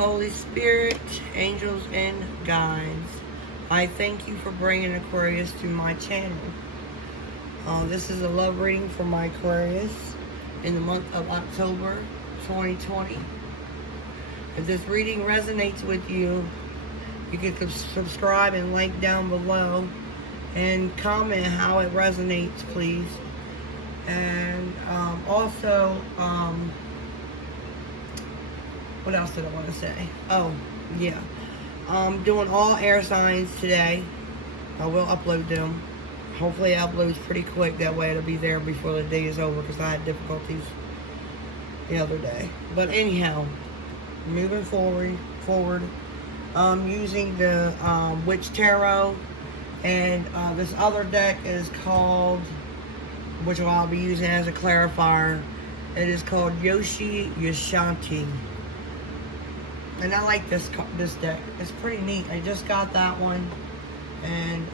Holy Spirit, angels, and guides, I thank you for bringing Aquarius to my channel. This is a love reading for my Aquarius in the month of October 2020. If this reading resonates with you, you can subscribe and like down below and comment how it resonates, please. And also, what else did I want to say? Oh, yeah. I'm doing all air signs today. I will upload them. Hopefully it uploads pretty quick. That way it'll be there before the day is over, because I had difficulties the other day. But anyhow, moving forward, I'm using the Witch Tarot. And this other deck is called, which I'll be using as a clarifier, it is called Yoshi Yashanti. And I like this deck. It's pretty neat. I just got that one. And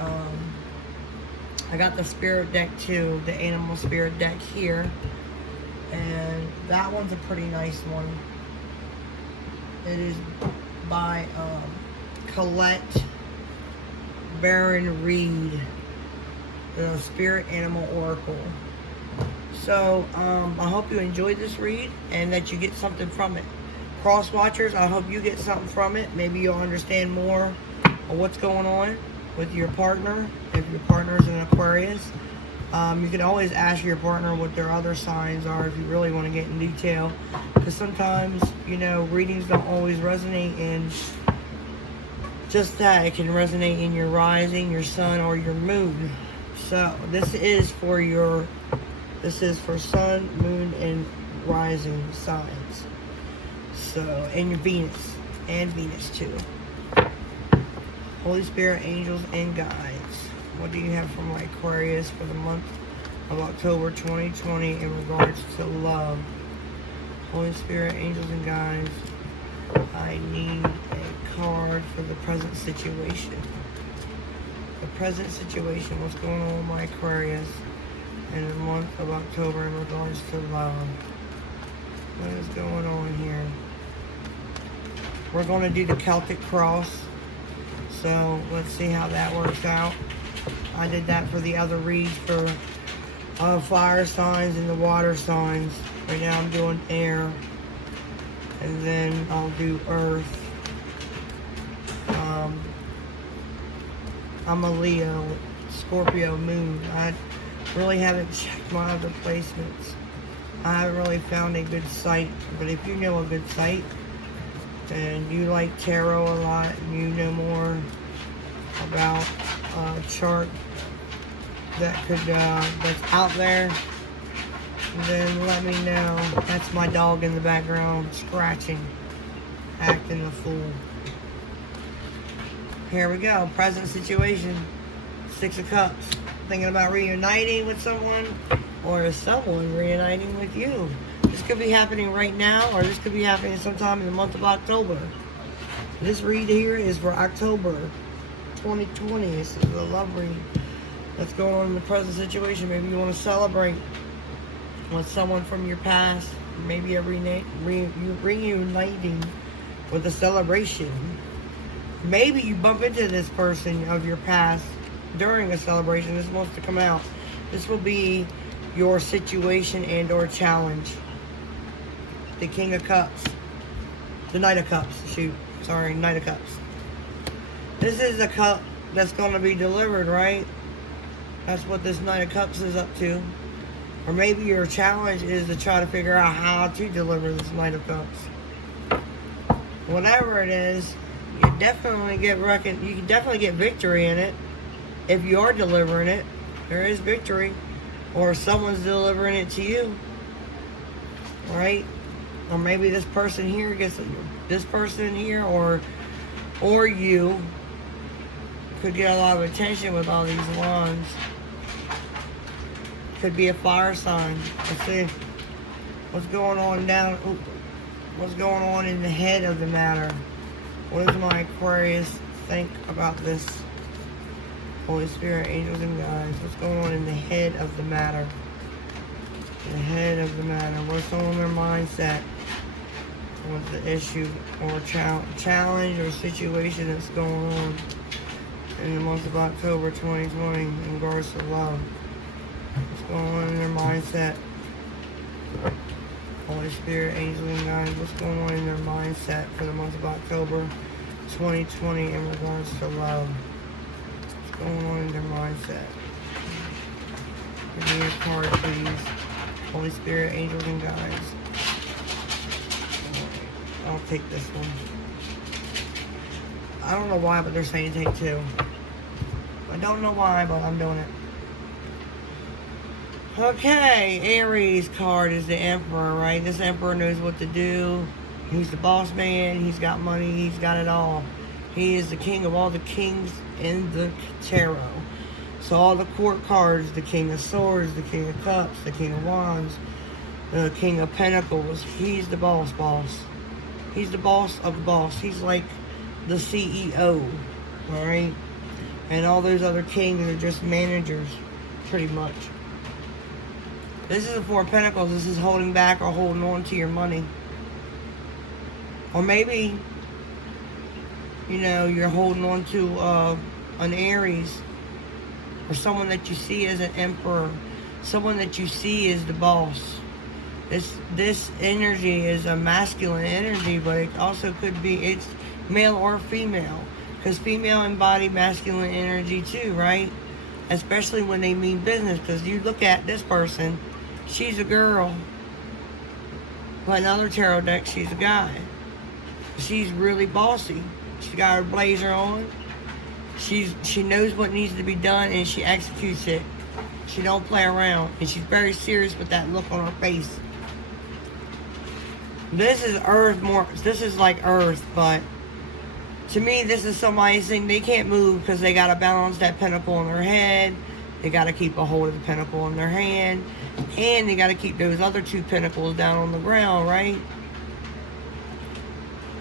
I got the spirit deck too, the animal spirit deck here. And that one's a pretty nice one. It is by Colette Baron Reed, the Spirit Animal Oracle. So I hope you enjoyed this read and that you get something from it. Cross watchers, I hope you get something from it. Maybe you'll understand more of what's going on with your partner. If your partner is an Aquarius, you can always ask your partner what their other signs are if you really want to get in detail, because sometimes, you know, readings don't always resonate in just that. It can resonate in your rising, your sun, or your moon. So this is for sun, moon, and rising signs. So, and your Venus too. Holy Spirit, angels, and guides, what do you have for my Aquarius for the month of October 2020 in regards to love? Holy Spirit, angels, and guides, I need a card for the present situation. The present situation, what's going on with my Aquarius in the month of October in regards to love? What is going on here? We're going to do the Celtic cross. So let's see how that works out. I did that for the other reads for fire signs and the water signs. Right now I'm doing air. And then I'll do earth. I'm a Leo, Scorpio moon. I really haven't checked my other placements. I haven't really found a good site. But if you know a good site, and you like tarot a lot, and you know more about a chart that could that's out there, then let me know. That's my dog in the background scratching, acting a fool. Here we go. Present situation. 6 of Cups. Thinking about reuniting with someone, or is someone reuniting with you? This could be happening right now, or this could be happening sometime in the month of October. This read here is for October 2020. This is a love read that's going on in the present situation. Maybe you want to celebrate with someone from your past. Maybe you're reuniting with a celebration. Maybe you bump into this person of your past during a celebration. This wants to come out. This will be your situation and or challenge. The King of Cups. The Knight of Cups. Knight of Cups. This is a cup that's going to be delivered, right? That's what this Knight of Cups is up to. Or maybe your challenge is to try to figure out how to deliver this Knight of Cups. Whatever it is, you can definitely get victory in it. If you are delivering it, there is victory. Or someone's delivering it to you. Right? Or maybe this person here gets this person here, or you could get a lot of attention with all these wands. Could be a fire sign. Let's see what's going on what's going on in the head of the matter. What does my Aquarius think about this? Holy Spirit, angels, and guides, what's going on in the head of the matter? The head of the matter. What's on their mindset? What's the issue or challenge or situation that's going on in the month of October 2020 in regards to love? What's going on in their mindset? Holy Spirit, angels, and guides, what's going on in their mindset for the month of October 2020 in regards to love? What's going on in their mindset? Give me a card, please. Holy Spirit, angels, and guides. I'll take this one. I don't know why, but they're saying take two. I don't know why, but I'm doing it. Okay, Aries card is the Emperor, right? This Emperor knows what to do. He's the boss man. He's got money. He's got it all. He is the king of all the kings in the tarot. So all the court cards, the King of Swords, the King of Cups, the King of Wands, the King of Pentacles. He's the boss. He's the boss of the boss. He's like the CEO, all right? And all those other kings are just managers, pretty much. This is the Four of Pentacles. This is holding back or holding on to your money. Or maybe, you know, you're holding on to an Aries. Or someone that you see as an emperor. Someone that you see as the boss. This energy is a masculine energy, but it also could be, it's male or female. Because female embody masculine energy too, right? Especially when they mean business. Because you look at this person, she's a girl. But in other tarot decks, she's a guy. She's really bossy. She's got her blazer on. She knows what needs to be done, and she executes it. She don't play around, and she's very serious with that look on her face. This is Earth more. This is like Earth, but to me, this is somebody saying they can't move because they got to balance that pentacle in their head. They got to keep a hold of the pentacle in their hand, and they got to keep those other two pentacles down on the ground, right?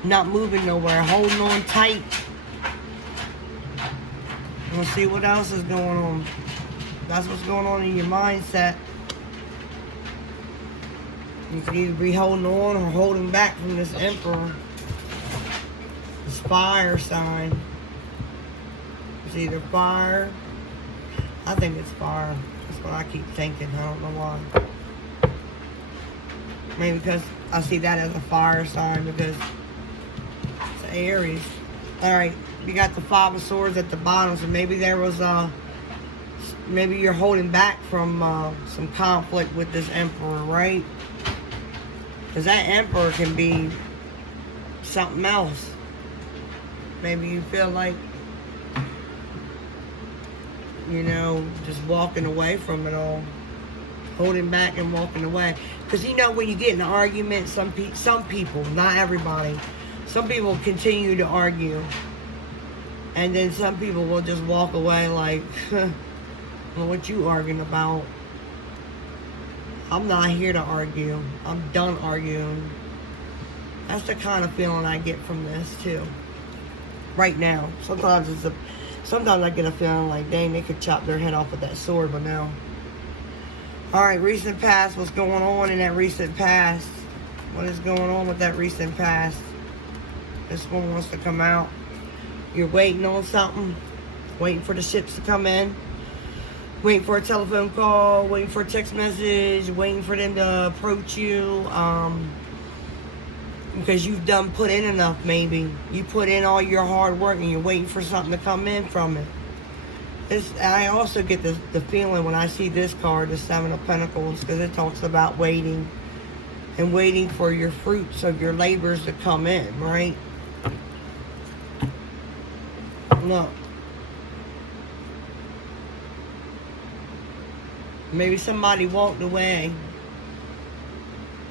Not moving nowhere, holding on tight. We'll see what else is going on. That's what's going on in your mindset. You can either be holding on or holding back from this Emperor. This fire sign. It's either fire. I think it's fire. That's what I keep thinking. I don't know why. Maybe because I see that as a fire sign because it's Aries. Alright, you got the Five of Swords at the bottom, so maybe there was maybe you're holding back from some conflict with this Emperor, right? Because that Emperor can be something else. Maybe you feel like, you know, just walking away from it all. Holding back and walking away. Because you know when you get in an argument, some people, not everybody, some people continue to argue. And then some people will just walk away like, well, what you arguing about? I'm not here to argue. I'm done arguing. That's the kind of feeling I get from this too. Right now. Sometimes I get a feeling like, dang, they could chop their head off with that sword, but no. Alright, recent past. What's going on in that recent past? What is going on with that recent past? This one wants to come out. You're waiting on something. Waiting for the ships to come in. Waiting for a telephone call. Waiting for a text message. Waiting for them to approach you. Because you've put in enough, maybe. You put in all your hard work and you're waiting for something to come in from it. I also get the feeling when I see this card, the Seven of Pentacles, because it talks about waiting and waiting for your fruits of your labors to come in, right? Look. Maybe somebody walked away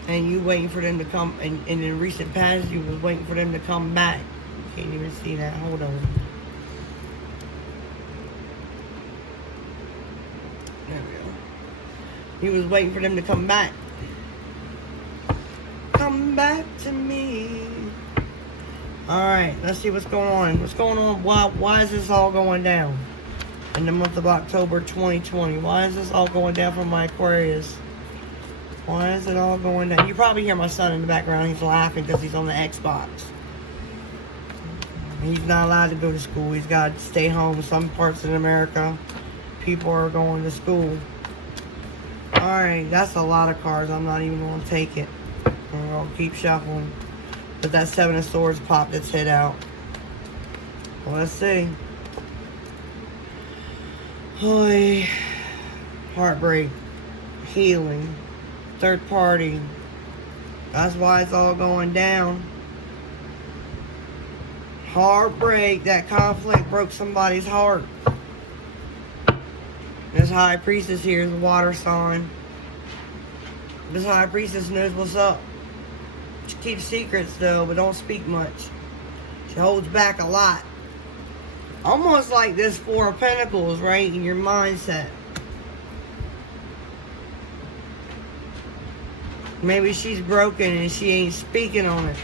and you waiting for them to come, and in the recent past you was waiting for them to come back. You can't even see that. Hold on. There we go. You was waiting for them to come back. Come back to me. Alright, let's see what's going on. What's going on? Why is this all going down in the month of October 2020? Why is this all going down for my Aquarius? Why is it all going down? You probably hear my son in the background. He's laughing because he's on the Xbox. He's not allowed to go to school. He's got to stay home. Some parts in America, people are going to school. Alright, that's a lot of cards. I'm not even going to take it. I'm going to keep shuffling. But that Seven of Swords popped its head out. Well, let's see. Oy. Heartbreak. Healing. Third party. That's why it's all going down. Heartbreak. That conflict broke somebody's heart. This High Priestess here is a water sign. This High Priestess knows what's up. She keeps secrets though, but don't speak much. She holds back a lot. Almost like this Four of Pentacles, right? In your mindset. Maybe she's broken and she ain't speaking on it.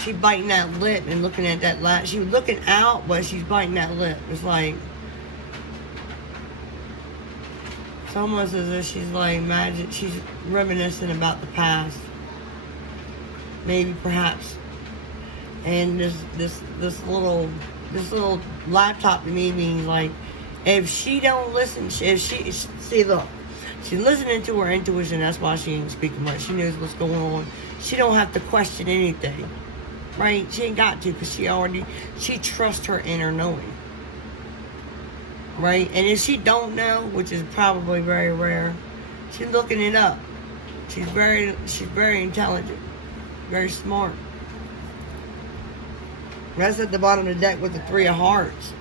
She biting that lip and looking at that lash. She was looking out, but she's biting that lip. It's like, it's almost as if she's like magic. She's reminiscing about the past. Maybe, perhaps. And this little laptop to me means like, if she don't listen, if she see, look, she's listening to her intuition. That's why she ain't speaking much. She knows what's going on. She don't have to question anything, right? She ain't got to, because she trusts her inner knowing, right? And if she don't know, which is probably very rare, she's looking it up. She's very intelligent, very smart. That's at the bottom of the deck with the Three of Hearts.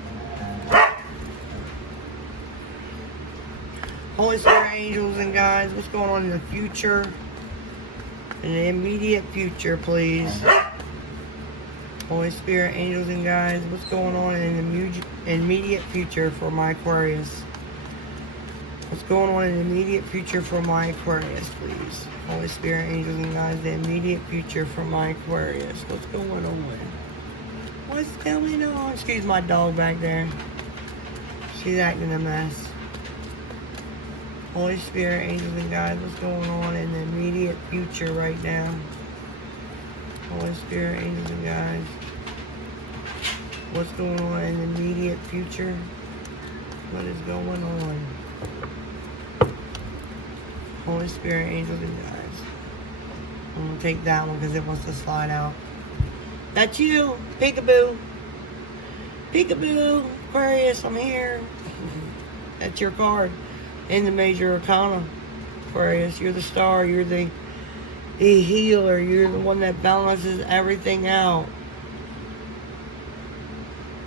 Holy Spirit, angels, and guides, what's going on in the future? In the immediate future, please. Holy Spirit, angels, and guides, what's going on in the immediate future for my Aquarius? What's going on in the immediate future for my Aquarius, please? Holy Spirit, angels, and guides, the immediate future for my Aquarius. What's going on? What's going on? Excuse my dog back there. She's acting a mess. Holy Spirit, angels, and guides, what's going on in the immediate future right now? Holy Spirit, angels, and guides, what's going on in the immediate future? What is going on? Holy Spirit, angels, and guides. I'm going to take that one because it wants to slide out. That's you, peekaboo. Peekaboo, Aquarius, I'm here. That's your card in the major arcana, Aquarius. You're the star, you're the healer, you're the one that balances everything out.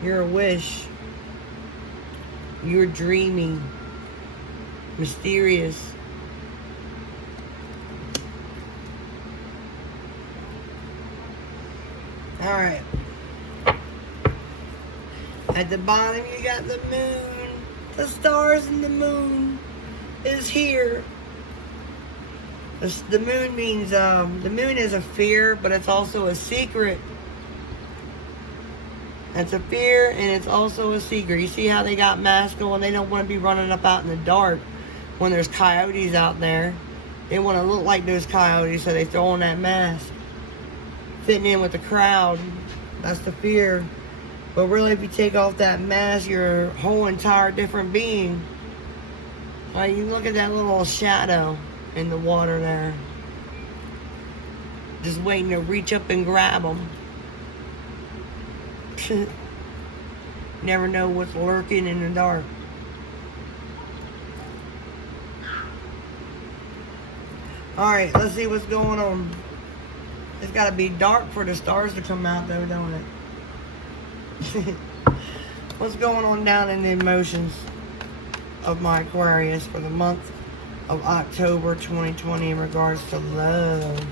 You're a wish. You're dreaming. Mysterious. Alright. At the bottom you got the moon. The stars and the moon is here. The moon means, the moon is a fear, but it's also a secret. It's a fear and it's also a secret. You see how they got masks on? They don't want to be running up out in the dark when there's coyotes out there. They want to look like those coyotes, so they throw on that mask. Fitting in with the crowd. That's the fear. But really, if you take off that mask, you're a whole entire different being. Like, you look at that little shadow in the water there. Just waiting to reach up and grab them. Never know what's lurking in the dark. Alright, let's see what's going on. It's got to be dark for the stars to come out though, don't it? What's going on down in the emotions of my Aquarius for the month of October 2020 in regards to love?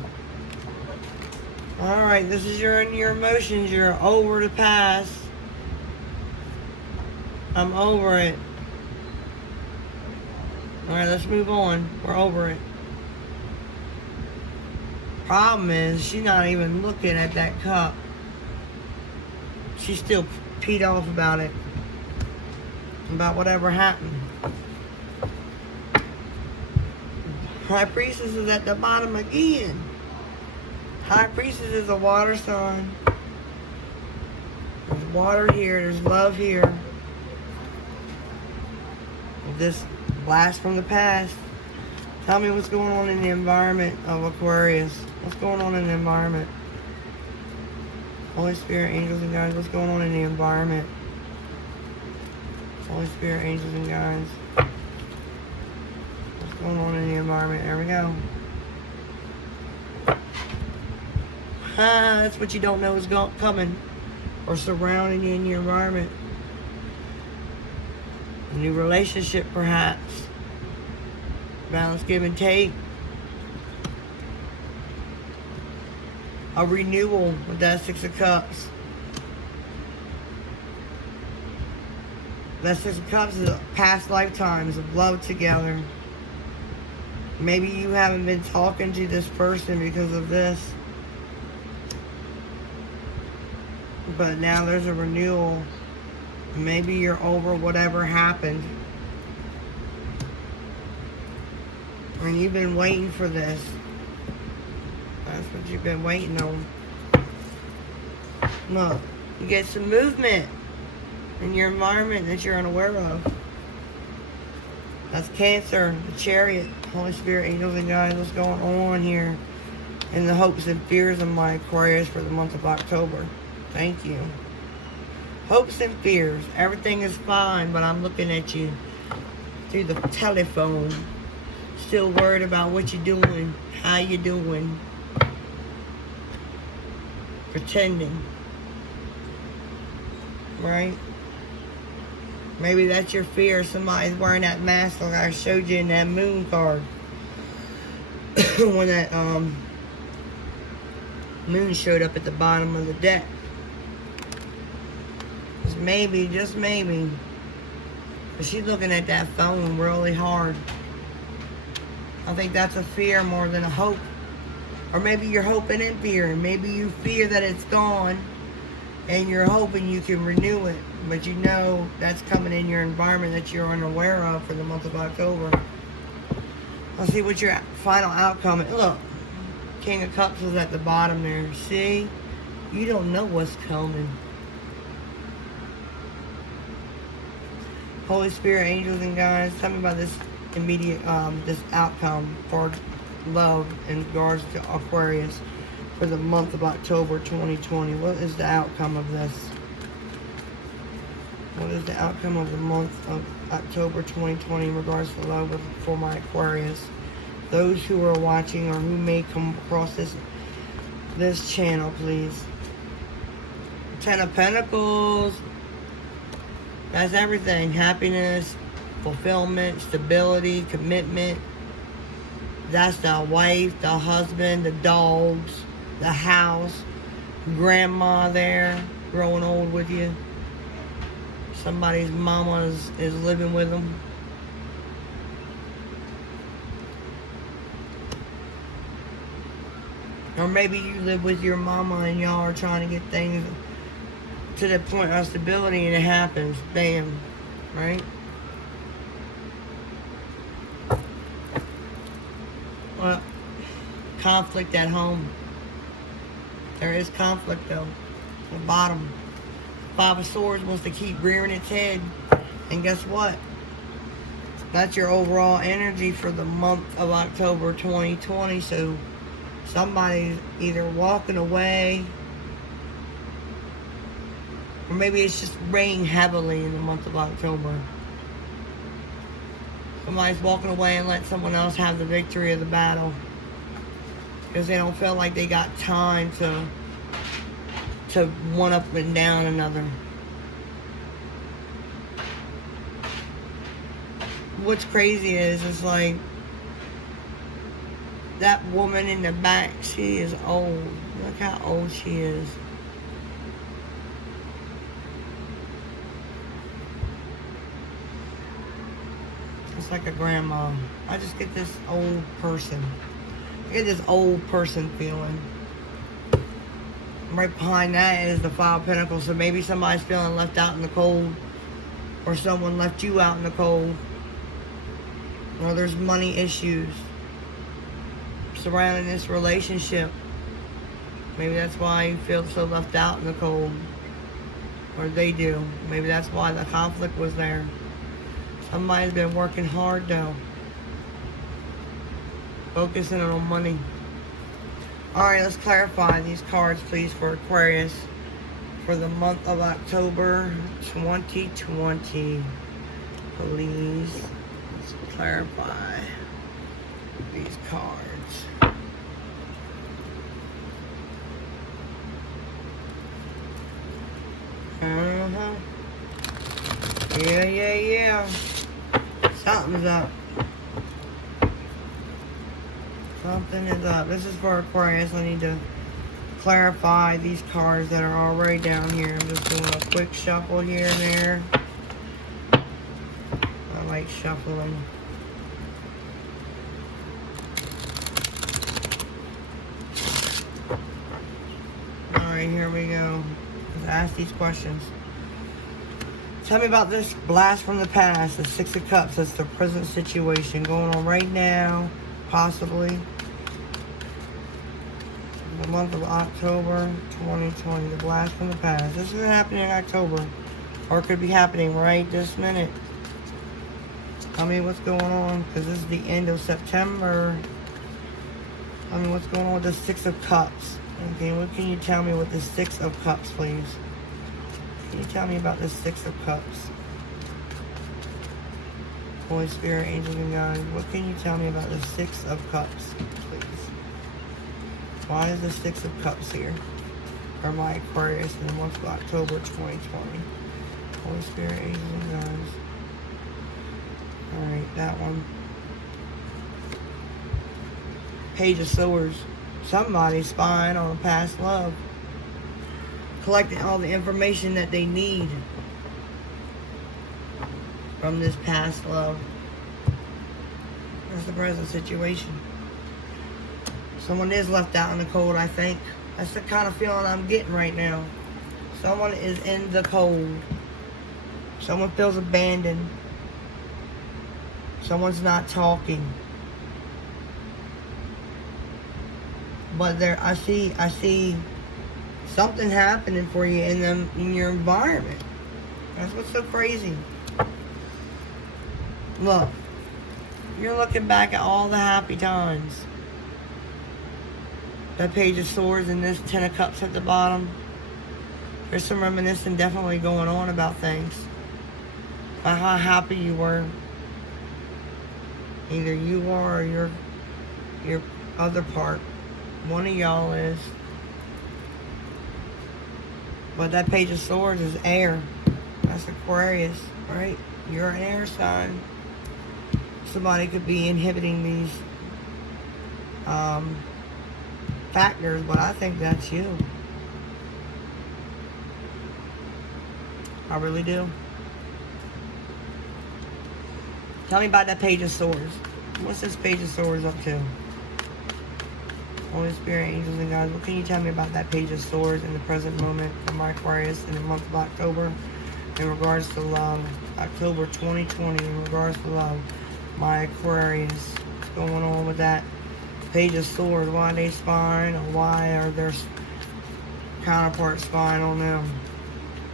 Alright, this is your emotions. You're over the past. I'm over it. Alright, let's move on. We're over it. Problem is, she's not even looking at that cup. She's still peed off about it. About whatever happened. High Priestess is at the bottom again. High Priestess is a water sign. There's water here. There's love here. This blast from the past. Tell me what's going on in the environment of Aquarius. What's going on in the environment? Holy Spirit, angels and guides, what's going on in the environment? Holy Spirit, angels and guides. What's going on in the environment? There we go. That's what you don't know is coming or surrounding you in your environment. A new relationship, perhaps. Balance, give and take. A renewal with that Six of Cups. That Six of Cups is past lifetimes of love together. Maybe you haven't been talking to this person because of this. But now there's a renewal. Maybe you're over whatever happened. And you've been waiting for this. That's what you've been waiting on. Look, you get some movement in your environment that you're unaware of. That's Cancer, the Chariot, Holy Spirit, angels and guides. What's going on here in the hopes and fears of my Aquarius for the month of October? Thank you. Hopes and fears. Everything is fine, but I'm looking at you through the telephone. Still worried about what you're doing, how you're doing. Pretending. Right? Maybe that's your fear. Somebody's wearing that mask like I showed you in that moon card. When that moon showed up at the bottom of the deck. Maybe, just maybe. But she's looking at that phone really hard. I think that's a fear more than a hope. Or maybe you're hoping and fearing. Maybe you fear that it's gone and you're hoping you can renew it. But you know that's coming in your environment that you're unaware of for the month of October. Let's see what your final outcome is. Look, King of Cups is at the bottom there. See? You don't know what's coming. Holy Spirit, angels and guides, tell me about this immediate, this outcome for love in regards to Aquarius for the month of October 2020. What is the outcome of this? What is the outcome of the month of October 2020 in regards to love for my Aquarius? Those who are watching or who may come across this channel, please. Ten of Pentacles. That's everything. Happiness, fulfillment, stability, commitment. That's the wife, the husband, the dogs, the house, grandma there, growing old with you. Somebody's mama is living with them. Or maybe you live with your mama and y'all are trying to get things to the point of stability and it happens. Bam. Right? Well, conflict at home. There is conflict though. The bottom. Five of Swords wants to keep rearing its head. And guess what? That's your overall energy for the month of October 2020. So somebody's either walking away, or maybe it's just raining heavily in the month of October. Somebody's walking away and let someone else have the victory of the battle. Because they don't feel like they got time to one up and down another. What's crazy is it's like that woman in the back, she is old. Look how old she is. It's like a grandma. I just get this old person. I get this old person feeling. Right behind that is the Five of Pentacles. So maybe somebody's feeling left out in the cold. Or someone left you out in the cold. Or there's money issues. surrounding this relationship. Maybe that's why you feel so left out in the cold. Or they do. Maybe that's why the conflict was there. Somebody's been working hard though. Focusing on money. Alright, let's clarify these cards, please, for Aquarius for the month of October 2020. Please, let's clarify these cards. Yeah. Something's up. Something is up. This is for Aquarius. I need to clarify these cards that are already down here. I'm just doing a quick shuffle here and there. I like shuffling. Alright, here we go. Let's ask these questions. Tell me about this blast from the past, the Six of Cups. That's the present situation going on right now, possibly. The month of October 2020, the blast from the past. This is happening in October, or it could be happening right this minute. Tell me what's going on, because this is the end of September. Tell me what's going on with the Six of Cups. Okay, what can you tell me with the Six of Cups, please? Can you tell me about the Six of Cups? Holy Spirit, angels and guides, what can you tell me about the Six of Cups, please? Why is the Six of Cups here for my Aquarius in the month of October 2020? Holy Spirit, angels and guides. Alright, that one. Page of Swords. Somebody's spying on a past love. Collecting all the information that they need from this past love. That's the present situation. Someone is left out in the cold, I think. That's the kind of feeling I'm getting right now. Someone is in the cold. Someone feels abandoned. Someone's not talking. But there, I see something happening for you in your environment. That's what's so crazy. Look, you're looking back at all the happy times. That Page of Swords and this Ten of Cups at the bottom. There's some reminiscing definitely going on about things. About how happy you were. Either you are or your other part. One of y'all is. But that Page of Swords is air. That's Aquarius, right? You're an air sign. Somebody could be inhibiting these factors, but I think that's you. I really do. Tell me about that Page of Swords. What's this Page of Swords up to? Holy Spirit, angels and guides, what can you tell me about that Page of Swords in the present moment for my Aquarius in the month of October in regards to love? October 2020 in regards to love. My Aquarius. What's going on with that Page of Swords? Why are they spying? Or why are their counterparts spying on them?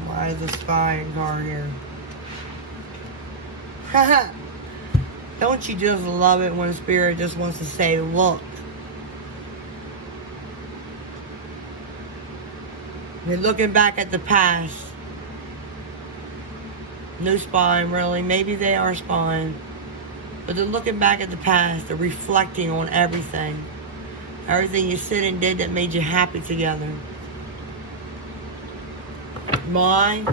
Why is the spying card here? Don't you just love it when Spirit just wants to say, look. They're looking back at the past. No spying, really. Maybe they are spying. But they're looking back at the past. They're reflecting on everything. Everything you said and did that made you happy together. Why?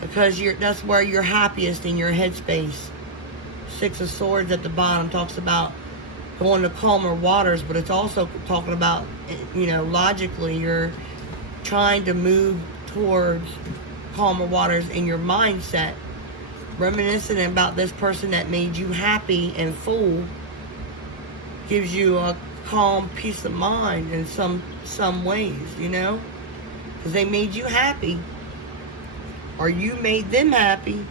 Because that's where you're happiest, in your headspace. Six of Swords at the bottom talks about going to calmer waters, but it's also talking about, logically, you're trying to move towards calmer waters in your mindset. Reminiscing about this person that made you happy and full gives you a calm peace of mind in some ways, because they made you happy, or you made them happy.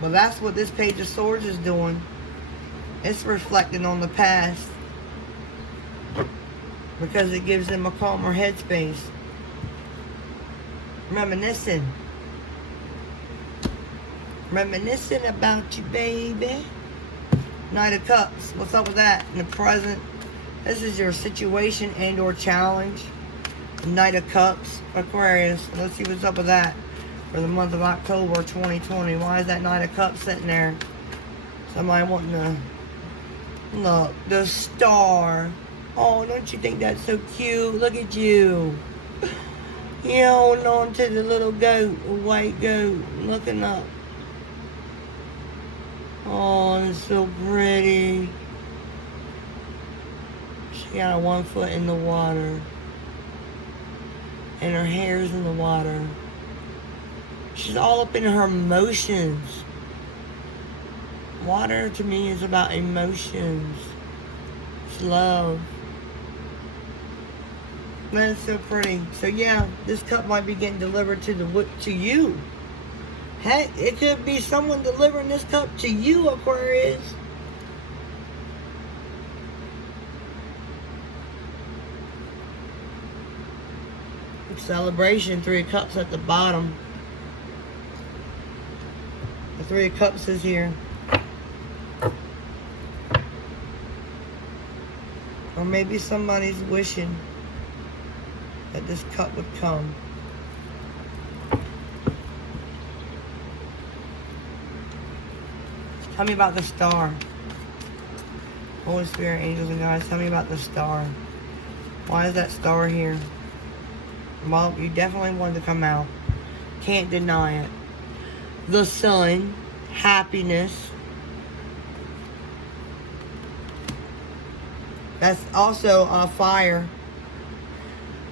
Well, that's what this Page of Swords is doing. It's reflecting on the past because it gives them a calmer headspace. Reminiscing about you, baby. Knight of Cups. What's up with that? In the present, this is your situation and or challenge. Knight of Cups, Aquarius. Let's see what's up with that for the month of October 2020. Why is that Knight of Cups sitting there? Somebody wanting to look. The star. Oh, don't you think that's so cute? Look at you. You holding on to the little goat, a white goat, looking up. Oh, it's so pretty. She got 1 foot in the water. And her hair's in the water. She's all up in her emotions. Water to me is about emotions. It's love. That's so pretty. So yeah, this cup might be getting delivered to you. Heck, it could be someone delivering this cup to you, Aquarius. Celebration, 3 of Cups at the bottom. The 3 of Cups is here. Or maybe somebody's wishing that this cup would come. Tell me about the star. Holy Spirit, angels and guides, tell me about the star. Why is that star here? Well, you definitely wanted to come out. Can't deny it. The sun, happiness. That's also fire.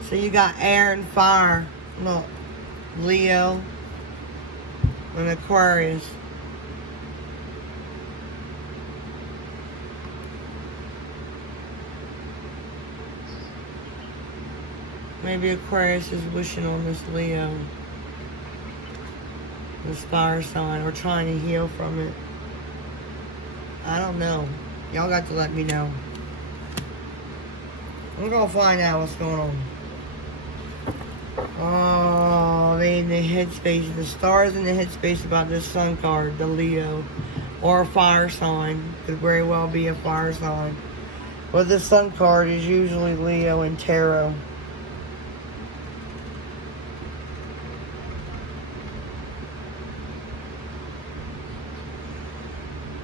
So you got air and fire. Look, Leo and Aquarius. Maybe Aquarius is wishing on this Leo, this fire sign, or trying to heal from it. I don't know. Y'all got to let me know. We're going to find out what's going on. Oh, they in the headspace. The stars in the headspace about this sun card, the Leo, or a fire sign. Could very well be a fire sign. But the sun card is usually Leo and tarot.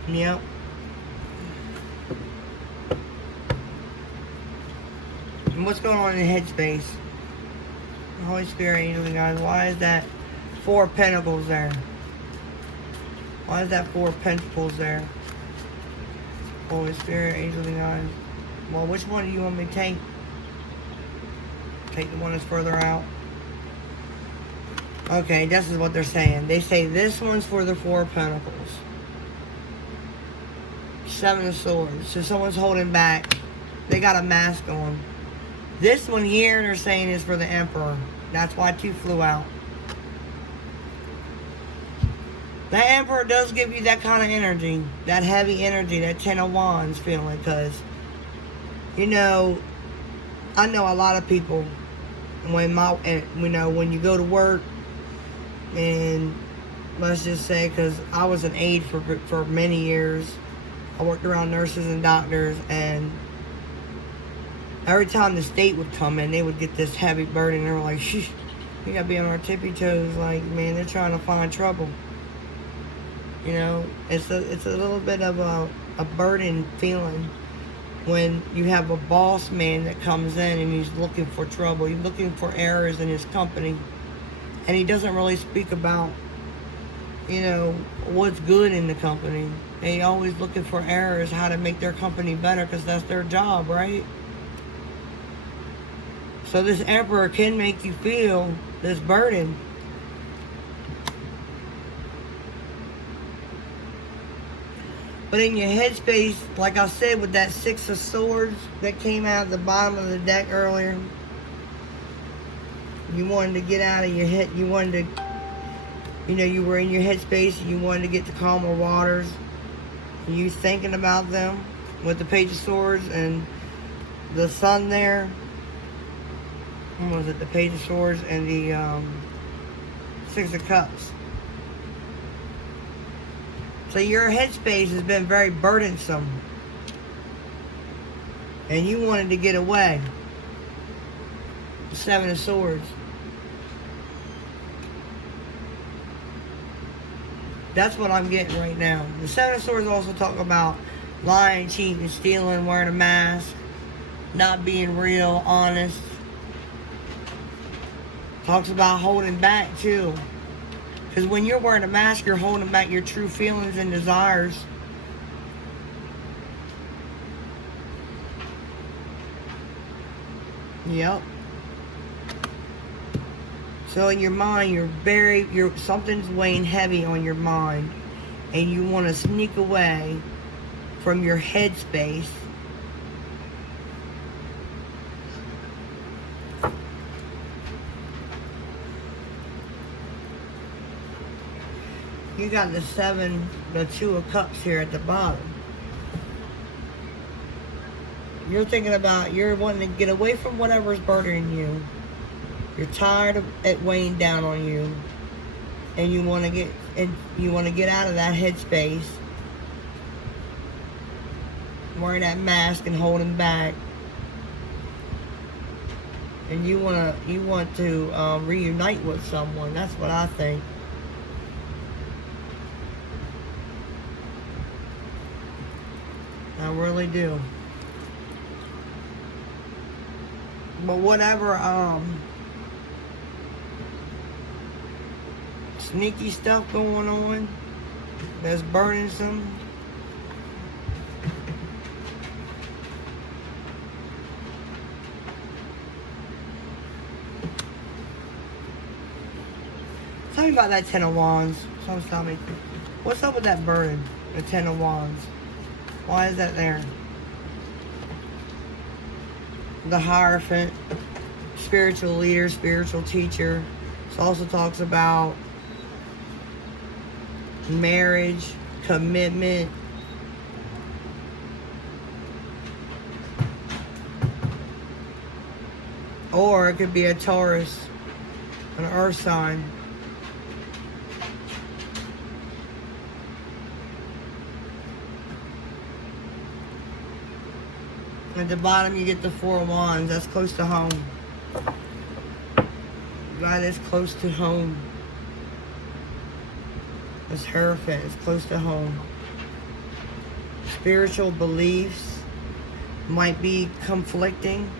Yep. And what's going on in the headspace? The Holy Spirit, angels and guides. Why is that 4 of Pentacles there? Why is that 4 of Pentacles there? Holy Spirit, angels and guides. Well, which one do you want me to take? Take the one that's further out. Okay, this is what they're saying. They say this one's for the 4 of Pentacles. 7 of Swords. So someone's holding back. They got a mask on. This one here, they're saying, is for the Emperor. That's why 2 flew out. The Emperor does give you that kind of energy. That heavy energy. That 10 of Wands feeling. Because, you know, I know a lot of people, when you go to work, and let's just say, because I was an aide for many years. I worked around nurses and doctors, and every time the state would come in, they would get this heavy burden. They were like, shh, we gotta be on our tippy toes. Like, man, they're trying to find trouble. You know, it's a little bit of a burden feeling when you have a boss man that comes in and he's looking for trouble. He's looking for errors in his company, and he doesn't really speak about, you know, what's good in the company. They always looking for errors, how to make their company better, because that's their job, right? So this Emperor can make you feel this burden. But in your headspace, like I said, with that 6 of Swords that came out of the bottom of the deck earlier, you wanted to get out of your head. You wanted to, you know, you were in your headspace and you wanted to get to calmer waters. You thinking about them with the Page of Swords and the Sun there. What was it? The Page of Swords and the Six of Cups. So your headspace has been very burdensome. And you wanted to get away. Seven of Swords. That's what I'm getting right now. The Seven of Swords also talk about lying, cheating, stealing, wearing a mask, not being real, honest. Talks about holding back too. Because when you're wearing a mask, you're holding back your true feelings and desires. Yep. So in your mind, something's weighing heavy on your mind, and you want to sneak away from your headspace. You got the Two of Cups here at the bottom. You're thinking about, you're wanting to get away from whatever's burdening you. You're tired of it weighing down on you, and you want to get out of that headspace, wearing that mask and holding back, and you want to reunite with someone. That's what I think. I really do. But whatever sneaky stuff going on that's burdensome, tell me about that Ten of Wands. Someone's telling me, what's up with that burden, the Ten of Wands? Why is that there? The Hierophant, spiritual leader, spiritual teacher. This also talks about marriage, commitment. Or it could be a Taurus, an earth sign. At the bottom you get the Four of Wands. That's close to home. That is close to home. This Hierophant is close to home. Spiritual beliefs might be conflicting.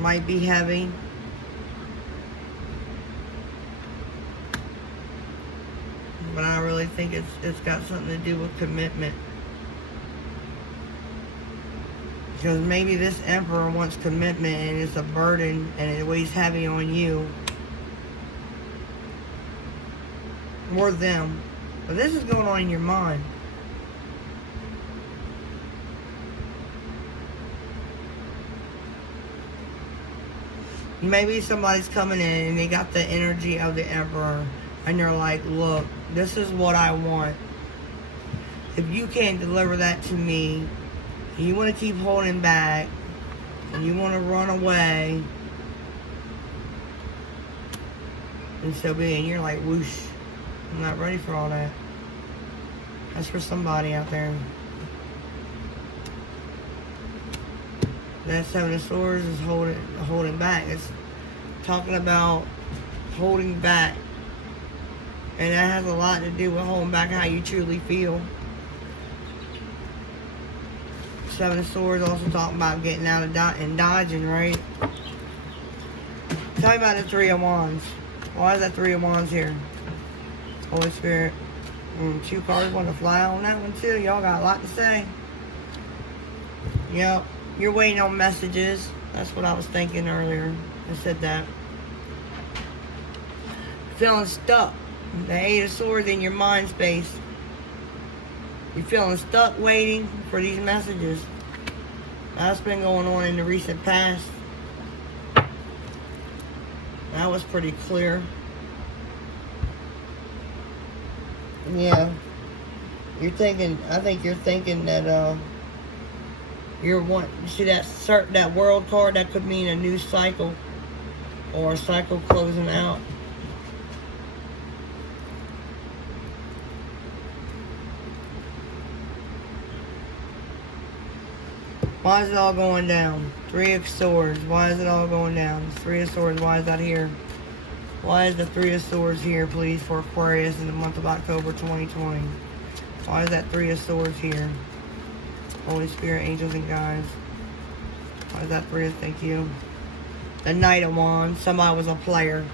Might be heavy. But I really think it's got something to do with commitment. Because maybe this Emperor wants commitment and it's a burden and it weighs heavy on you. Or them. But this is going on in your mind. Maybe somebody's coming in and they got the energy of the Emperor. And they're like, look, this is what I want. If you can't deliver that to me, and you want to keep holding back, and you want to run away, and so be it. And you're like, whoosh, I'm not ready for all that. That's for somebody out there. That Seven of Swords is holding back. It's talking about holding back. And that has a lot to do with holding back how you truly feel. Seven of Swords also talking about getting out of and dodging, right? Tell me about the Three of Wands. Why is that Three of Wands here? Holy Spirit. Two cards want to fly on that one too. Y'all got a lot to say. Yep. You're waiting on messages. That's what I was thinking earlier. I said that. Feeling stuck. The Eight of Swords in your mind space. You're feeling stuck waiting for these messages. That's been going on in the recent past. That was pretty clear. Yeah. You're thinking, I think you're thinking that, you see that world card, that could mean a new cycle or a cycle closing out. Why is it all going down? Three of Swords. Why is it all going down? Three of Swords. Why is that here? Why is the Three of Swords here, please, for Aquarius in the month of October 2020? Why is that Three of Swords here? Holy Spirit, angels, and guides. Why is that Three of... Thank you. The Knight of Wands. Somebody was a player.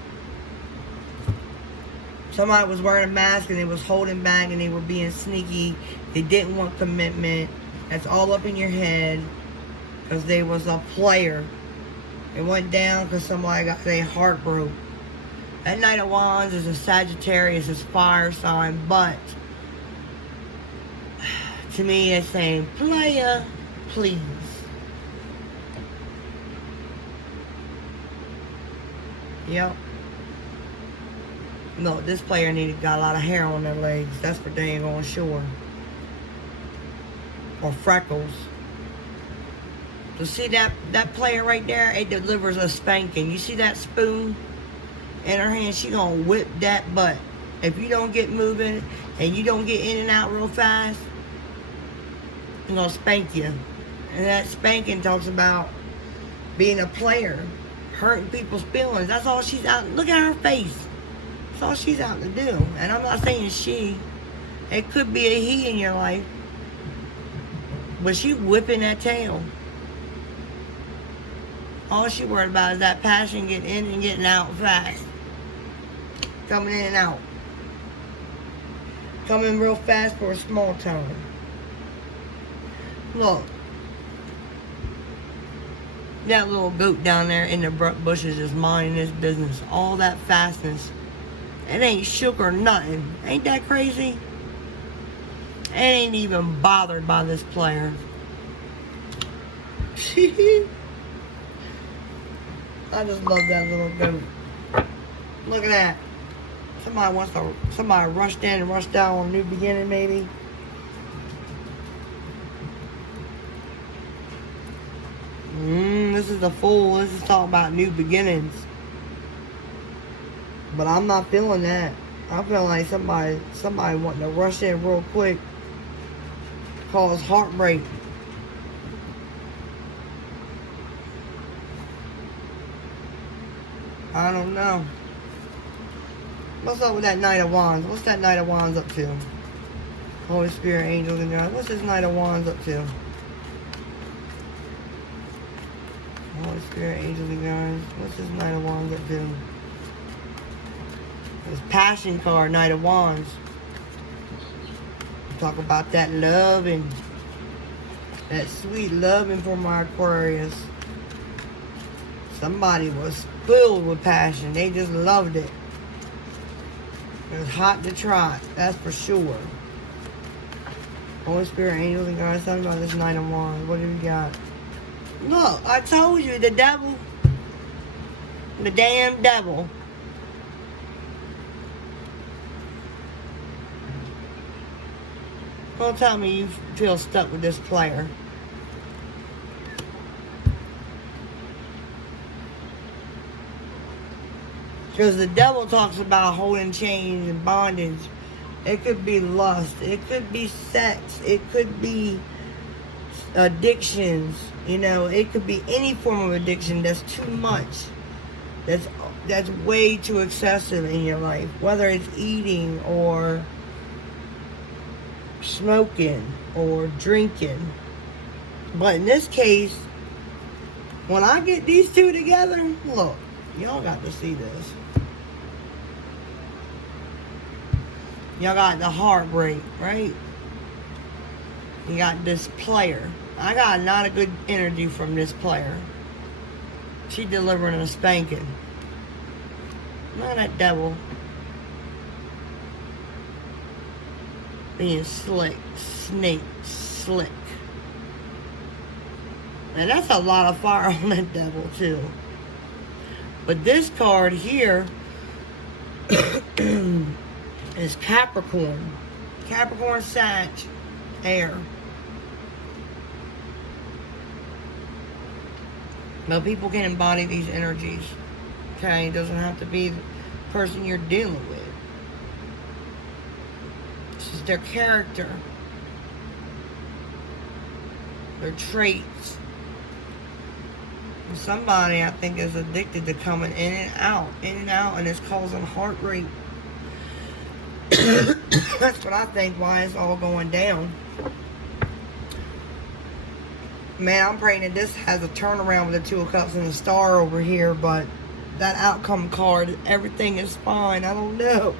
Somebody was wearing a mask and they was holding back and they were being sneaky. They didn't want commitment. That's all up in your head. Because they was a player. It went down because somebody got their heart broke. That Knight of Wands is a Sagittarius, it's fire sign, but to me it's saying, player, please. Yep. No, this player got a lot of hair on their legs. That's for dang on sure. Or freckles. So see that player right there? It delivers a spanking. You see that spoon in her hand? She gonna whip that butt. If you don't get moving and you don't get in and out real fast, she's gonna spank you. And that spanking talks about being a player, hurting people's feelings. That's all she's out. Look at her face. That's all she's out to do. And I'm not saying she. It could be a he in your life. But she whipping that tail. All she worried about is that passion getting in and getting out fast. Coming in and out. Coming real fast for a small time. Look. That little goat down there in the bushes is minding his business. All that fastness. It ain't shook or nothing. Ain't that crazy? It ain't even bothered by this player. I just love that little goat. Look at that. Somebody rushed in and rushed out on a new beginning, maybe. This is the Fool. This is talking about new beginnings. But I'm not feeling that. I'm feeling like somebody wanting to rush in real quick. Cause heartbreak. I don't know. What's up with that Knight of Wands? What's that Knight of Wands up to? Holy Spirit, angels, and God. What's this Knight of Wands up to? Holy Spirit, angels, and God. What's this Knight of Wands up to? This Passion card, Knight of Wands. Talk about that loving. That sweet loving for my Aquarius. Somebody was filled with passion. They just loved it. It was hot to trot. That's for sure. Holy Spirit, angels, and guys, tell me about this Knight of Wands. What do we got? Look, I told you, the devil. The damn devil. Don't tell me you feel stuck with this player. Because the devil talks about holding chains and bondage. It could be lust. It could be sex. It could be addictions. You know, it could be any form of addiction that's too much. That's way too excessive in your life. Whether it's eating or smoking or drinking. But in this case, when I get these two together, look, y'all got to see this. Y'all got the heartbreak, right? You got this player. I got not a good energy from this player. She delivering a spanking. Not that devil. Being slick, slick. And that's a lot of fire on that devil too. But this card here is Capricorn. Capricorn, Sag, air. But people can embody these energies. Okay, it doesn't have to be the person you're dealing with. It's just their character, their traits. And somebody, I think, is addicted to coming in and out, and it's causing heart rate. That's what I think, why it's all going down. Man, I'm praying that this has a turnaround with the Two of Cups and the Star over here, but that outcome card, everything is fine. I don't know.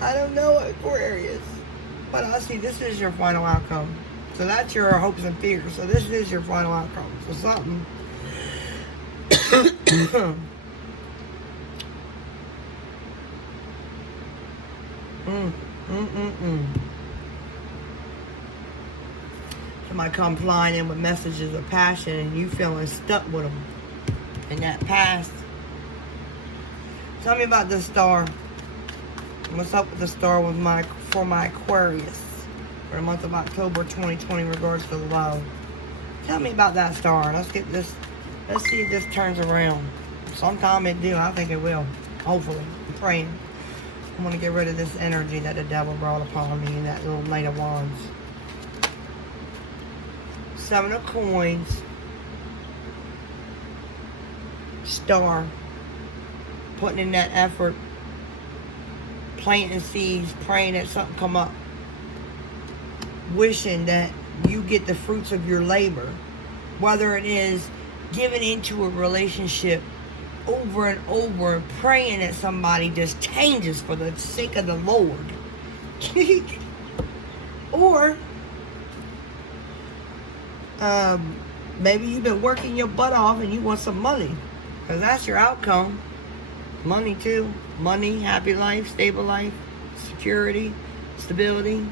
I don't know, Aquarius. But I see this is your final outcome. So that's your hopes and fears. So this is your final outcome. So something. Somebody come flying in with messages of passion and you feeling stuck with them in that past. Tell me about this Star. What's up with the Star with for my Aquarius for the month of October 2020 in regards to love? Tell me about that Star. Let's get this. Let's see if this turns around. Sometime it do. I think it will. Hopefully. I'm praying. I'm going to get rid of this energy that the devil brought upon me in that little Knight of Wands. Seven of Coins. Star. Putting in that effort. Planting seeds. Praying that something come up. Wishing that you get the fruits of your labor. Whether it is giving into a relationship over and over and praying that somebody just changes for the sake of the Lord. Or maybe you've been working your butt off and you want some money, because that's your outcome. Money too. Money, happy life, stable life, security, stability.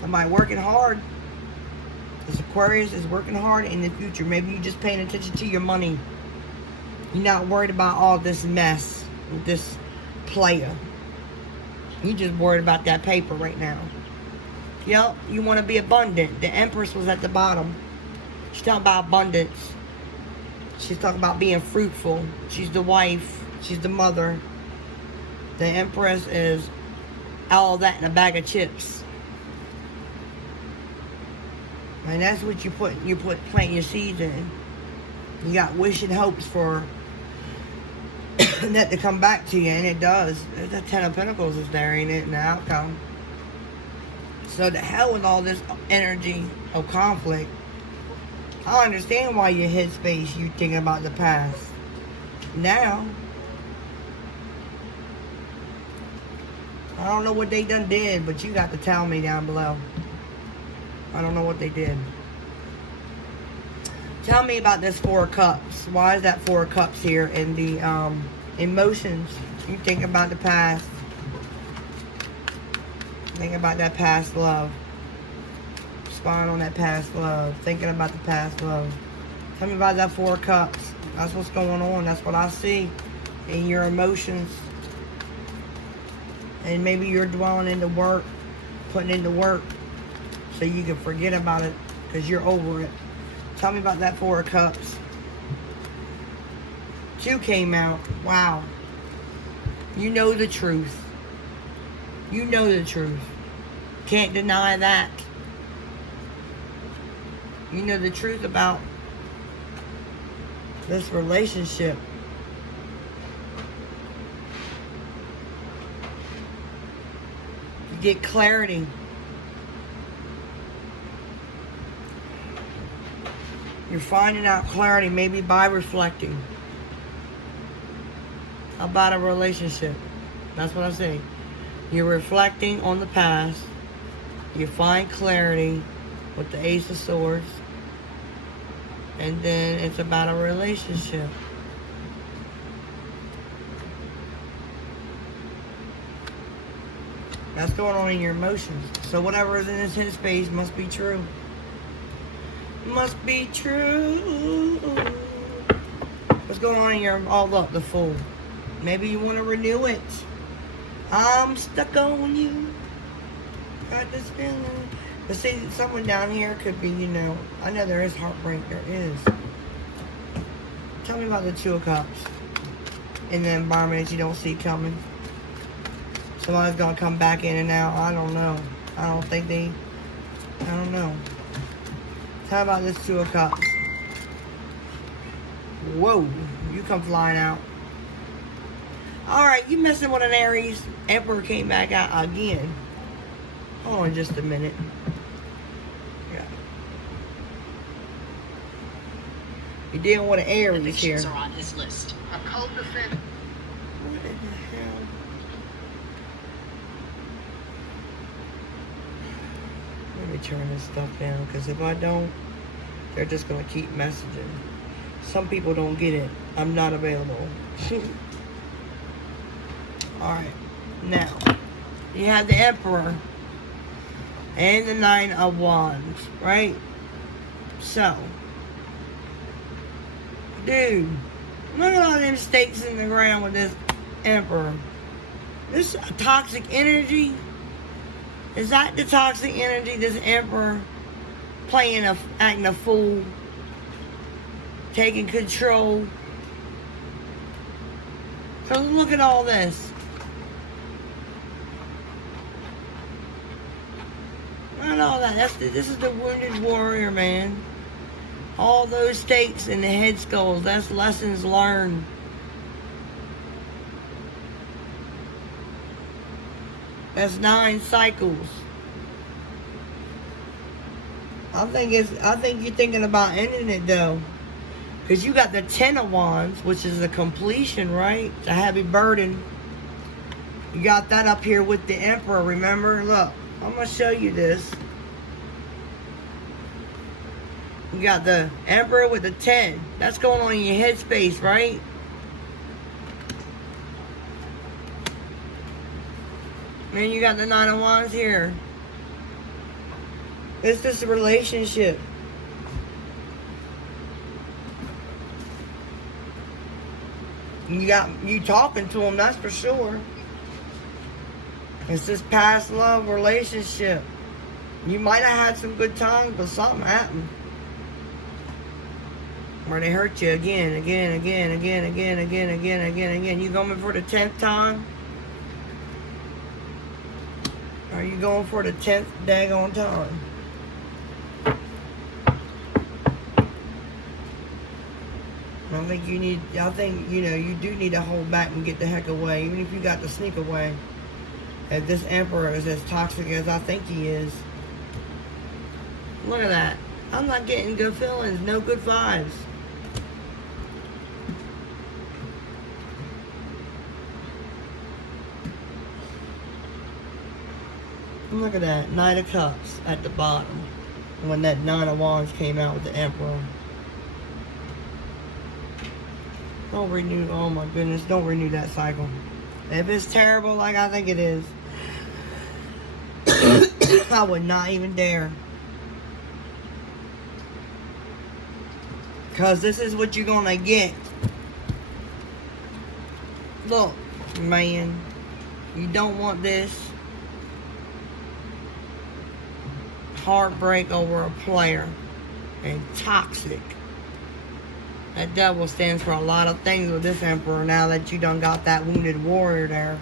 Somebody working hard. This Aquarius is working hard in the future. Maybe you're just paying attention to your money. You're not worried about all this mess with this player. You're just worried about that paper right now. Yep, you want to be abundant. The Empress was at the bottom. She's talking about abundance. She's talking about being fruitful. She's the wife. She's the mother. The Empress is all that in a bag of chips. And that's what you plant your seeds in. You got wish and hopes for that to come back to you, and it does. The Ten of Pentacles is there, ain't it, in the outcome. So the hell with all this energy of conflict. I understand why your headspace, you thinking about the past. Now, I don't know what they done did, but you got to tell me down below. I don't know what they did. Tell me about this Four of Cups. Why is that Four of Cups here in the emotions? You think about the past. Think about that past love. Spying on that past love. Thinking about the past love. Tell me about that Four of Cups. That's what's going on. That's what I see in your emotions. And maybe you're dwelling into work. Putting into work. So you can forget about it because you're over it. Tell me about that Four of Cups. Two came out. Wow. You know the truth. You know the truth. Can't deny that. You know the truth about this relationship. You get clarity. You're finding out clarity maybe by reflecting about a relationship. That's what I'm saying. You're reflecting on the past. You find clarity with the Ace of Swords. And then it's about a relationship. That's going on in your emotions. So whatever is in this headspace must be true. Must be true. What's going on in your... Oh, look, the Fool. Maybe you want to renew it. I'm stuck on you. Got this feeling. But see, someone down here could be, you know, I know there is heartbreak. There is. Tell me about the Two of Cups in the environment that you don't see coming. Somebody's going to come back in and out. I don't know. I don't know. How about this Two of Cups? Whoa, you come flying out. Alright, you messing with an Aries. Emperor came back out again. Hold on just a minute. Yeah. You're dealing with an Aries here. Are on his list. A co-defendant. What in the hell? Let me turn this stuff down, because if I don't, they're just going to keep messaging. Some people don't get it. I'm not available. Alright. Now, you have the Emperor and the Nine of Wands, right? So, dude, look at all them stakes in the ground with this Emperor. This toxic energy. Is that the toxic energy? This Emperor acting a fool, taking control. So look at all this. Look at all that. This is the wounded warrior, man. All those stakes in the head skulls. That's lessons learned. That's 9 cycles. I think you're thinking about ending it though. Because you got the 10 of Wands, which is a completion, right? It's a heavy burden. You got that up here with the Emperor, remember? Look, I'm going to show you this. You got the Emperor with the 10. That's going on in your headspace, right? Man, you got the 9 of Wands here. It's just a relationship. You talking to him, that's for sure. It's this past love relationship. You might have had some good times, but something happened. Where they hurt you again. You going for the 10th time? Are you going for the 10th daggone time? I think, you know, you do need to hold back and get the heck away, even if you got to sneak away. If this Emperor is as toxic as I think he is. Look at that. I'm not getting good feelings, no good vibes. Look at that, Knight of Cups at the bottom. When that 9 of Wands came out with the Emperor. Don't renew, oh my goodness, don't renew that cycle. If it's terrible like I think it is, I would not even dare. Because this is what you're going to get. Look, man, you don't want this. Heartbreak over a player. And toxic. That devil stands for a lot of things with this Emperor now that you done got that wounded warrior there.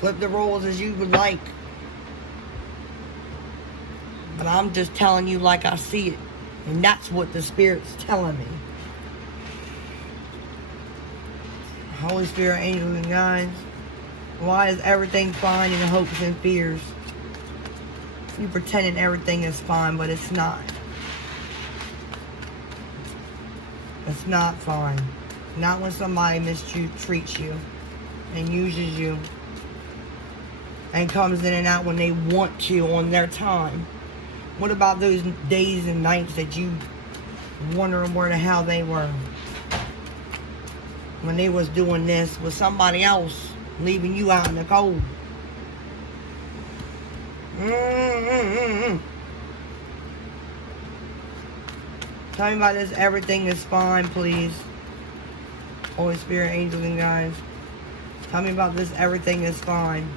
Flip the roles as you would like. But I'm just telling you like I see it. And that's what the Spirit's telling me. Holy Spirit, angels and guides. Why is everything fine in hopes and fears? You pretending everything is fine, but it's not. It's not fine. Not when somebody mistreats you and uses you and comes in and out when they want to on their time. What about those days and nights that you wondering where the hell they were? When they was doing this with somebody else, leaving you out in the cold. Tell me about this. Everything is fine, please. Holy Spirit, angels, and guides. Tell me about this. Everything is fine.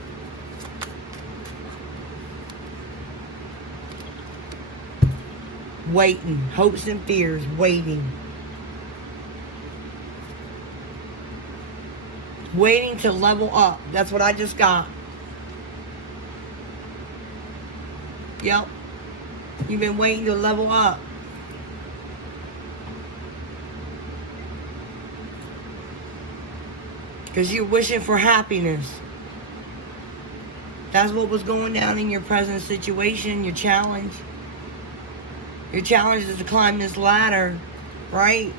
Waiting. Hopes and fears. Waiting. Waiting to level up. That's what I just got. Yep. You've been waiting to level up. Because you're wishing for happiness. That's what was going down in your present situation, your challenge. Your challenge is to climb this ladder, right?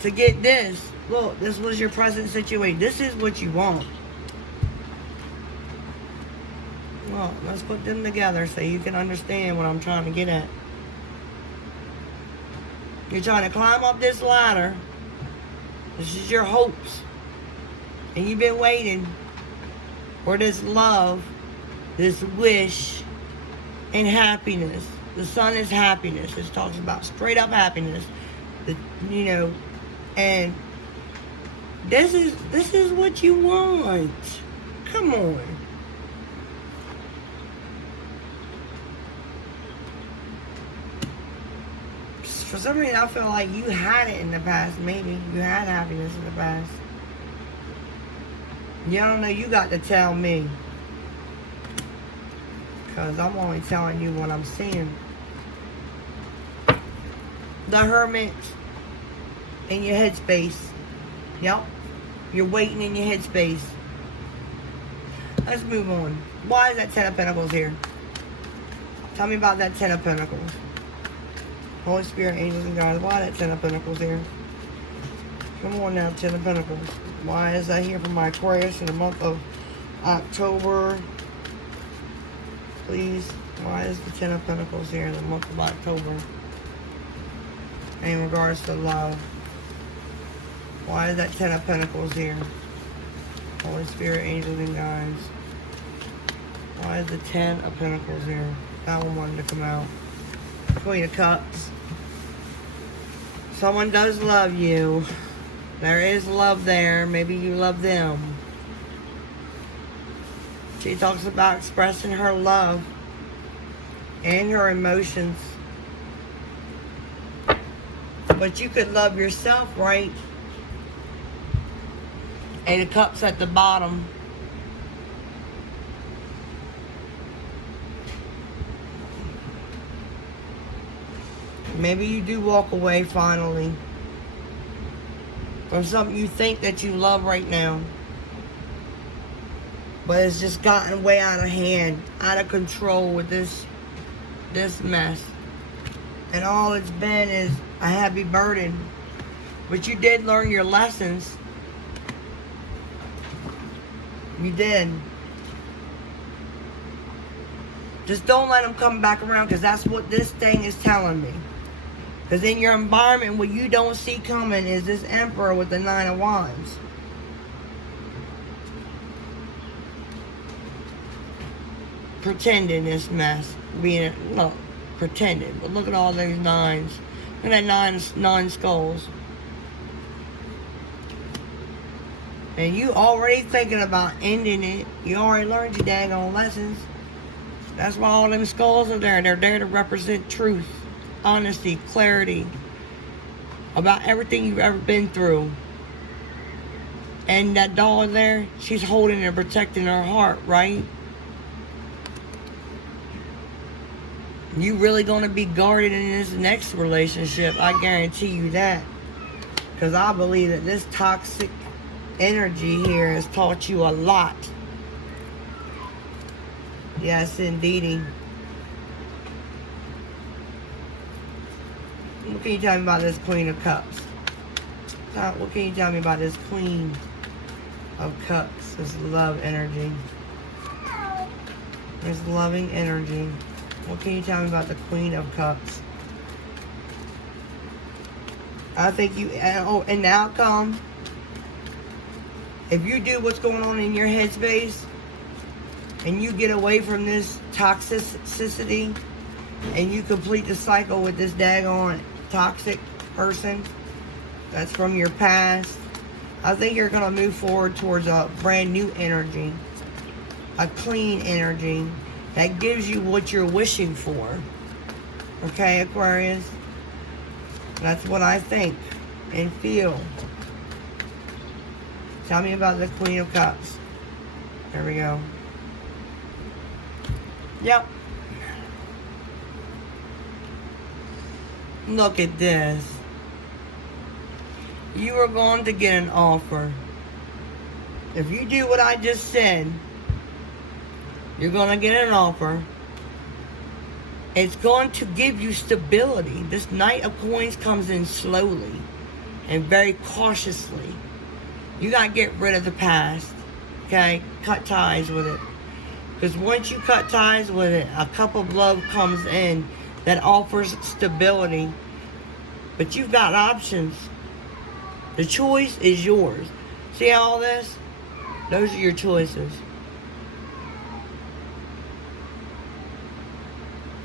To get this. Look, this was your present situation. This is what you want. Well, let's put them together so you can understand what I'm trying to get at. You're trying to climb up this ladder. This is your hopes. And you've been waiting for this love, this wish, and happiness. The sun is happiness. It talks about straight up happiness. You know, and this is what you want. Come on. For some reason, I feel like you had it in the past. Maybe you had happiness in the past. You don't know. You got to tell me. Because I'm only telling you what I'm seeing. The Hermit in your headspace. Yep. You're waiting in your headspace. Let's move on. Why is that Ten of Pentacles here? Tell me about that Ten of Pentacles. Holy Spirit, angels, and guides. Why that Ten of Pentacles here? Come on now, Ten of Pentacles. Why is that here for my Aquarius in the month of October? Please. Why is the Ten of Pentacles here in the month of October? In regards to love. Why is that Ten of Pentacles here? Holy Spirit, angels, and guides. Why is the Ten of Pentacles here? That one wanted to come out. Queen of Cups. Someone does love you. There is love there. Maybe you love them. She talks about expressing her love and her emotions. But you could love yourself, right? And the cup's at the bottom. Maybe you do walk away finally from something you think that you love right now. But it's just gotten way out of hand, out of control with this mess. And all it's been is a heavy burden. But you did learn your lessons. You did. Just don't let them come back around, because that's what this thing is telling me. Because in your environment, what you don't see coming is this Emperor with the Nine of Wands. Pretending this mess. Look, pretending. But look at all those nines. Look at that nine skulls. And you already thinking about ending it. You already learned your daggone lessons. That's why all them skulls are there. They're there to represent truth, honesty, clarity about everything you've ever been through. And that doll there, she's holding and protecting her heart, right? You really going to be guarded in this next relationship. I guarantee you that. Because I believe that this toxic energy here has taught you a lot. Yes, indeedy. What can you tell me about this Queen of Cups? What can you tell me about this Queen of Cups? This love energy. This loving energy. What can you tell me about the Queen of Cups? I think you... Oh, and the outcome. If you do what's going on in your headspace, and you get away from this toxicity, and you complete the cycle with this daggone toxic person, That's from your past. I think you're going to move forward towards a brand new energy. A clean energy that gives you what you're wishing for. Okay, Aquarius? That's what I think and feel. Tell me about the Queen of Cups. There we go. Yep. Look at this. You are going to get an offer. If you do what I just said, you're going to get an offer. It's going to give you stability. This Knight of Coins comes in slowly and very cautiously. You got to get rid of the past. Okay? Cut ties with it. Because once you cut ties with it, a cup of love comes in that offers stability. But you've got options. The choice is yours. See all this? Those are your choices.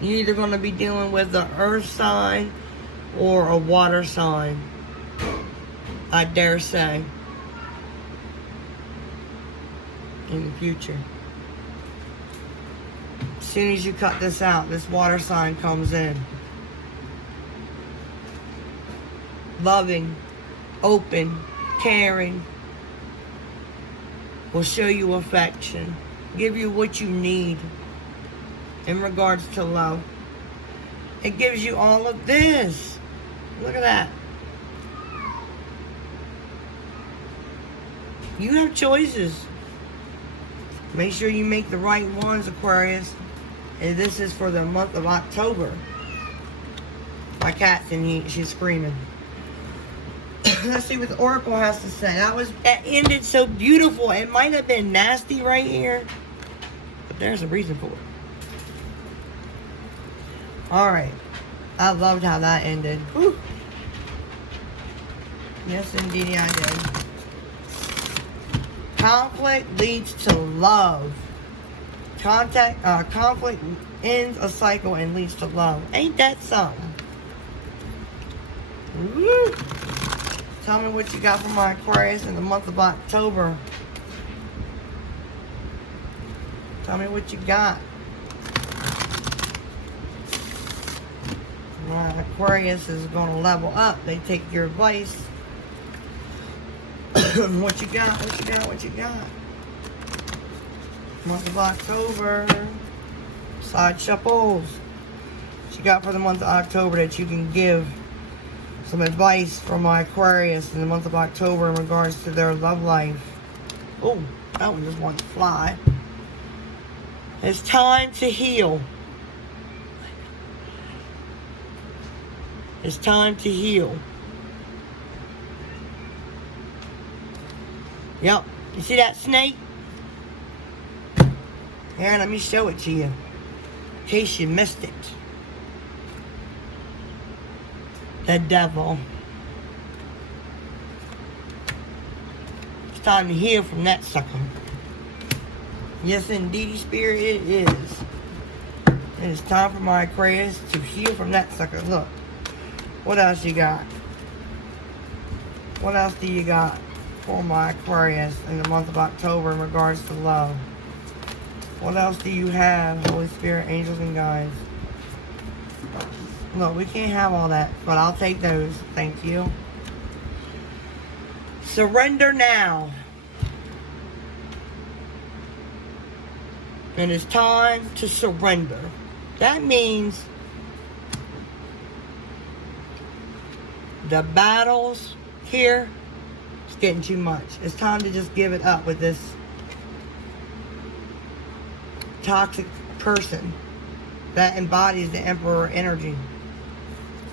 You're either going to be dealing with the earth sign or a water sign. I dare say. In the future. As soon as you cut this out, this water sign comes in. Loving, open, caring. Will show you affection. Give you what you need. In regards to love. It gives you all of this. Look at that. You have choices. Make sure you make the right ones, Aquarius. And this is for the month of October. My cat's in here. She's screaming. Let's see what the Oracle has to say. That ended so beautiful. It might have been nasty right here. But there's a reason for it. Alright. I loved how that ended. Whew. Yes, indeed, I did. Conflict leads to love. Conflict ends a cycle and leads to love. Ain't that something? Woo. Tell me what you got for my Aquarius in the month of October. Tell me what you got. My Aquarius is going to level up. They take your advice. What you got? What you got? What you got? Month of October. Side shuffles. What you got for the month of October that you can give some advice from my Aquarius in the month of October in regards to their love life? Oh, that one just wants to fly. It's time to heal. It's time to heal. Yep. You see that snake? Here, let me show it to you. In case you missed it. The devil. It's time to heal from that sucker. Yes, indeed, Spirit, it is. It is time for my Aquarius to heal from that sucker. Look. What else you got? What else do you got for my Aquarius in the month of October in regards to love? What else do you have, Holy Spirit, angels, and guides? Look, we can't have all that, but I'll take those. Thank you. Surrender now. And it's time to surrender. That means the battles here, it's getting too much. It's time to just give it up with this toxic person that embodies the Emperor energy.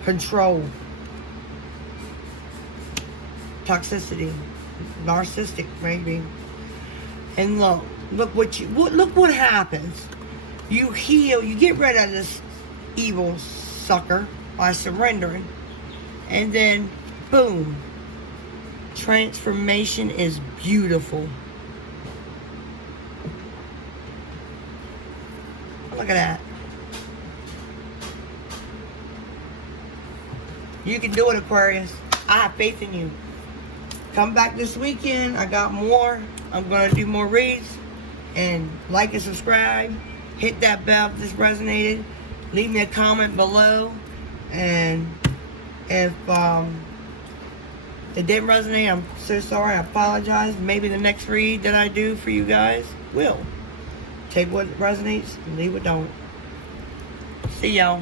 Control. Toxicity. Narcissistic, maybe. And look what happens. You heal, you get rid of this evil sucker by surrendering. And then, boom. Transformation is beautiful. Look at that. You can do it, Aquarius. I have faith in you. Come back this weekend. I got more. I'm going to do more reads. And like and subscribe. Hit that bell if this resonated. Leave me a comment below. And if it didn't resonate, I'm so sorry. I apologize. Maybe the next read that I do for you guys will. Take what resonates and leave what don't. See y'all.